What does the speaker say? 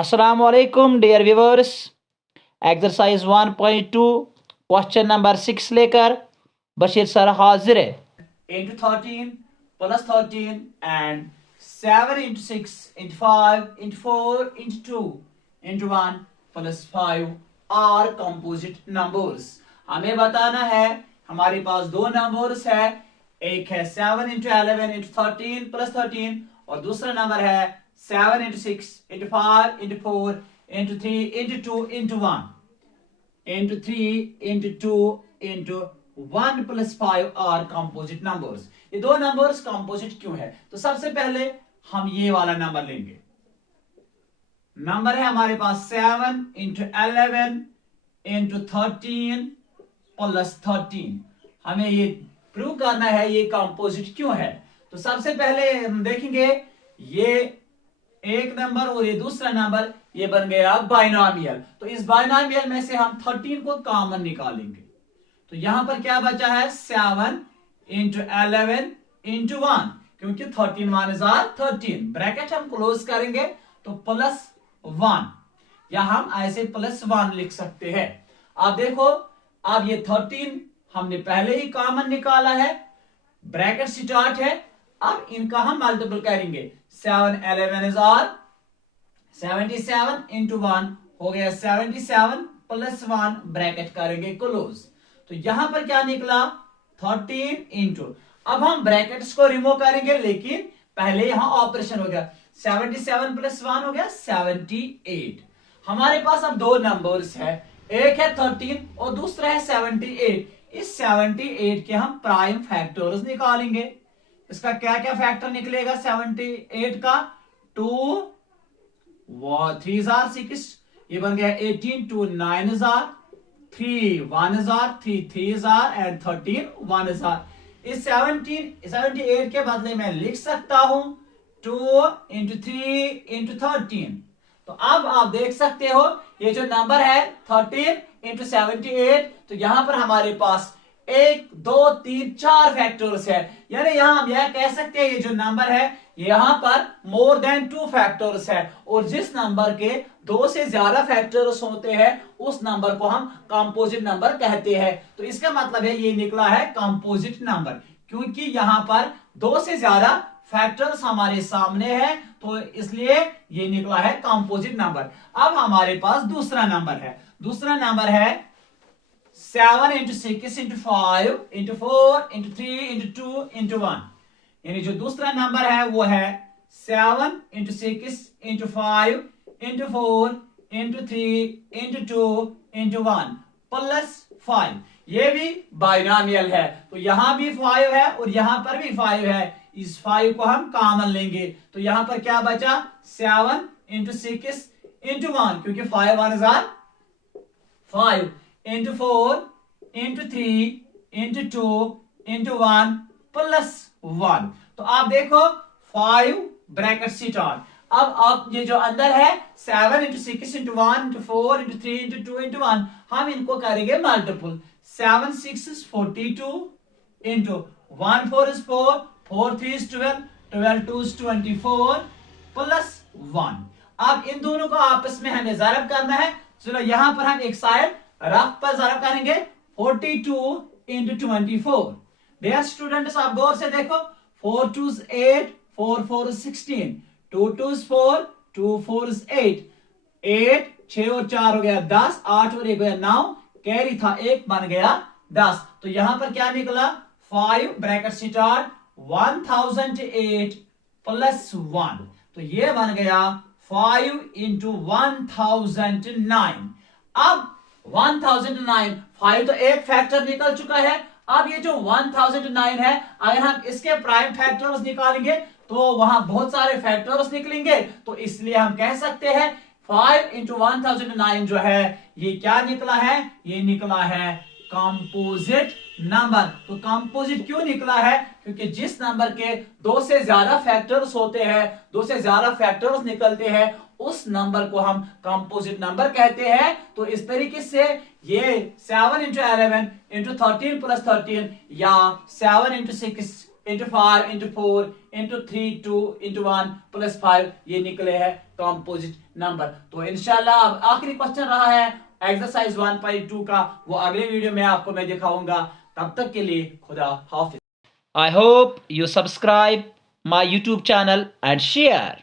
Assalamu alaikum dear viewers. Exercise 1.2 question number 6 लेकर Bashir sir हाजिर है. Into 13 plus 13 and 7 into 6 into 5 into 4 into 2 into 1 plus 5 are composite numbers. हमें बताना है हमारे पास दो नंबर्स है, एक है 7 into 11 into 13 plus 13 और दूसरा नंबर है 7 into 6 into 5 into 4 into 3 into 2 into 1 into 3 into 2 into 1 plus 5 are composite numbers. ये दो नंबर्स composite क्यों है? तो सबसे पहले हम ये वाला नंबर लेंगे. नंबर है हमारे पास 7 into 11 into 13 plus 13. हमें ये प्रूव करना है ये composite क्यों है. तो सबसे पहले हम देखेंगे ये एक नंबर और ये दूसरा नंबर, ये बन गया बाइनोमियल. तो इस बाइनोमियल में से हम 13 को कॉमन निकालेंगे. तो यहां पर क्या बचा है 7 into 11 into 1, क्योंकि 13 1 is 13. ब्रैकेट हम क्लोज करेंगे तो प्लस 1 या हम ऐसे प्लस 1 लिख सकते हैं. अब देखो, अब ये 13 हमने पहले ही कॉमन निकाला है, ब्रैकेट स्टार्ट है. अब इनका हम मल्टीपल करेंगे. 7 11 is 77 into 1 हो गया 77 प्लस 1 ब्रैकेट करेंगे क्लोज. तो यहां पर क्या निकला 13 इंटू, अब हम ब्रैकेट्स को रिमूव करेंगे लेकिन पहले यहां ऑपरेशन हो गया. 77 प्लस 1 हो गया 78. हमारे पास अब दो नंबर्स है, एक है 13 और दूसरा है 78. इस 78 के हम प्राइम फैक्टर्स निकालेंगे. इसका क्या क्या फैक्टर निकलेगा 78 का 2 3 6, ये बन गया 18, 2 9 3 1 3 3 एंड 13 1 इस 78 के बदले में लिख सकता हूं 2 into 3 into 13. तो अब आप देख सकते हो ये जो नंबर है 13 into 78, तो यहां पर हमारे पास 1 2 3 4 फैक्टर्स है. यानी यहां हम यह कह सकते हैं ये जो नंबर है यहां पर मोर देन 2 फैक्टर्स है, और जिस नंबर के 2 से ज्यादा फैक्टर्स होते हैं उस नंबर को हम कंपोजिट नंबर कहते हैं. तो इसका मतलब है ये निकला है कंपोजिट नंबर, क्योंकि यहां पर 2 से ज्यादा फैक्टर्स हमारे सामने है, तो इसलिए ये निकला है कंपोजिट नंबर. अब हमारे पास दूसरा नंबर है. दूसरा नंबर है 7 into 6 into 5 into 4 into 3 into 2 into 1. यानी जो दूसरा नंबर है वो है 7 into 6 into 5 into 4 into 3 into 2 into 1 plus 5. ये भी बाइनोमियल है, तो यहां भी 5 है और यहां पर भी 5 है. इस 5 को हम कॉमन लेंगे तो यहां पर क्या बचा 7 into 6 into 1, क्योंकि 5 1 is 5 into 4 into 3 into 2 into 1 plus 1. तो आप देखो 5 ब्रैकेट स्टार्ट. अब आप ये जो अंदर है 7 into 6 into 1 into 4 into 3 into 2 into 1, हम इनको करेंगे multiple. 7 6 is 42 into 1 4 is 4 4 3 is 12 12 2 is 24 plus 1. अब इन दोनों को आपस में हमें ज़रब करना है. चलो यहां पर हम एक साइड रफ पर ज़रब करेंगे 42 into 24. डियर स्टूडेंट्स आप गौर से देखो 4 2 is 8 4 4 is 16 2 2 is 4 2 4 is 8 8 6 और 4 हो गया 10 8 और 1 हो गया 9, कैरी था 1 बन गया 10. तो यहां पर क्या निकला 5 ब्रैकेट स्टार्ट 1008 प्लस 1. तो ये बन गया 5 into 1009. अब 1009 5 तो एक फैक्टर निकल चुका है. अब ये जो 1009 है अगर हम इसके प्राइम फैक्टर्स निकालेंगे तो वहां बहुत सारे फैक्टर्स निकलेंगे, तो इसलिए हम कह सकते हैं 5 into 1009 जो है ये क्या निकला है, ये निकला है कंपोजिट नंबर. तो कंपोजिट क्यों निकला है, क्योंकि जिस नंबर के 2 से ज्यादा फैक्टर्स होते हैं 2 से ज्यादा फैक्टर्स निकलते हैं उस नंबर को हम कंपोजिट नंबर कहते हैं. तो इस तरीके से ये 7 into 11 into 13 plus 13 या 7 into 6 into 5 into 4 into 3 2 into 1 plus 5 ये निकले हैं कंपोजिट नंबर। तो इंशाल्लाह अब आखिरी क्वेश्चन रहा है एक्सरसाइज 1.2 का, वो अगले वीडियो में आपको मैं दिखाऊंगा। तब तक के लिए खुदा हाफिज। I hope you subscribe my YouTube channel and share.